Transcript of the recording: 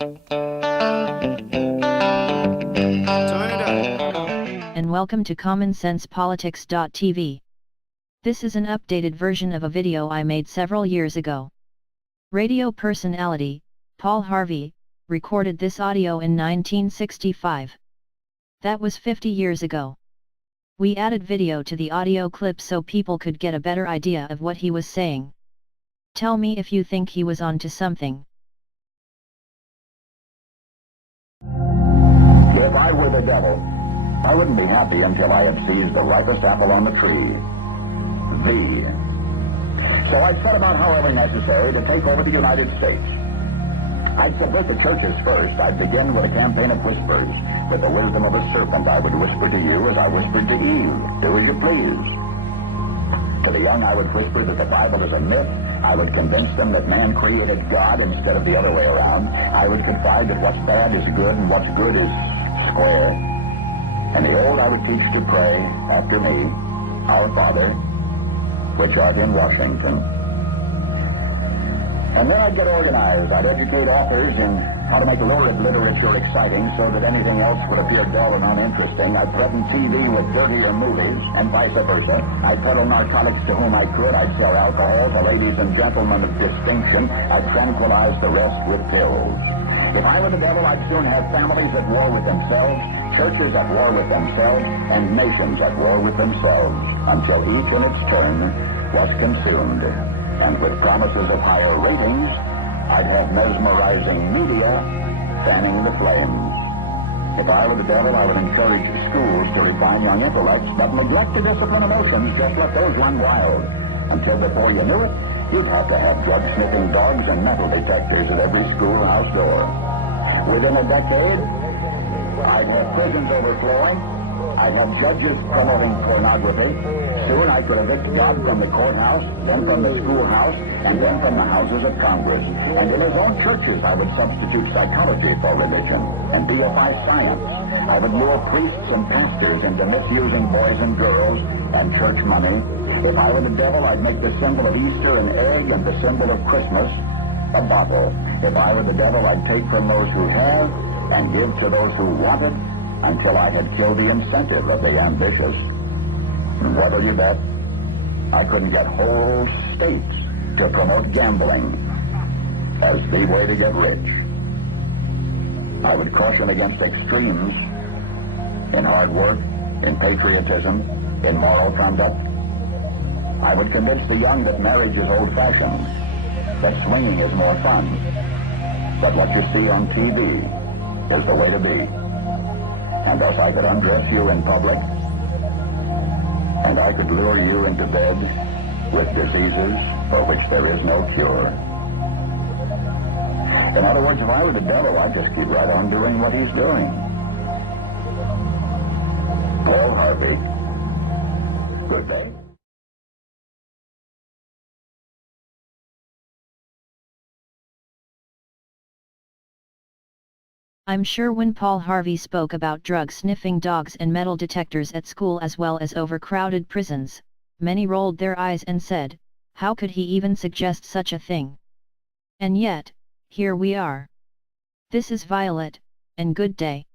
And welcome to CommonSensePolitics.tv. This is an updated version of a video I made several years ago. Radio personality, Paul Harvey, recorded this audio in 1965. That was 50 years ago. We added video to the audio clip so people could get a better idea of what he was saying. Tell me if you think he was on to something. If I were the devil, I wouldn't be happy until I had seized the ripest apple on the tree. Thee. So I set about, however necessary, to take over the United States. I'd subvert the churches first. I'd begin with a campaign of whispers. With the wisdom of a serpent, I would whisper to you as I whispered to Eve. Do as you please. To the young, I would whisper that the Bible is a myth. I would convince them that man created God instead of the other way around. I would confide that what's bad is good and what's good is square. And the old I would teach to pray after me, Our Father, which art in Washington. And then I'd get organized. I'd educate authors in how to make lurid literature exciting so that anything else would appear dull and uninteresting. I'd threaten TV with dirtier movies, and vice versa. I'd peddle narcotics to whom I could. I'd sell alcohol to ladies and gentlemen of distinction. I'd tranquilize the rest with pills. If I were the devil, I'd soon have families at war with themselves, churches at war with themselves, and nations at war with themselves, until each in its turn was consumed. And with promises of higher ratings, I'd have mesmerizing media fanning the flames. If I were the devil, I would encourage schools to refine young intellects, but neglect to discipline emotions, just let those run wild. Until before you knew it, you'd have to have drug-sniffing dogs and metal detectors at every schoolhouse door. Within a decade, I'd have prisons overflowing. I'd have judges promoting pornography. Soon I could evict God from the courthouse, then from the schoolhouse, and then from the houses of Congress. And in his own churches I would substitute psychology for religion and deify science. I would lure priests and pastors into misusing boys and girls and church money. If I were the devil, I'd make the symbol of Easter an egg and the symbol of Christmas a bottle. If I were the devil, I'd take from those who have and give to those who want it, until I had killed the incentive of the ambitious. And what'll you bet? I couldn't get whole states to promote gambling as the way to get rich. I would caution against extremes in hard work, in patriotism, in moral conduct. I would convince the young that marriage is old-fashioned, that swinging is more fun, that what you see on TV is the way to be. And thus I could undress you in public, and I could lure you into bed with diseases for which there is no cure. In other words, if I were the devil, I'd just keep right on doing what he's doing. Paul Harvey. Good day. I'm sure when Paul Harvey spoke about drug-sniffing dogs and metal detectors at school as well as overcrowded prisons, many rolled their eyes and said, how could he even suggest such a thing? And yet, here we are. This is Violet, and good day.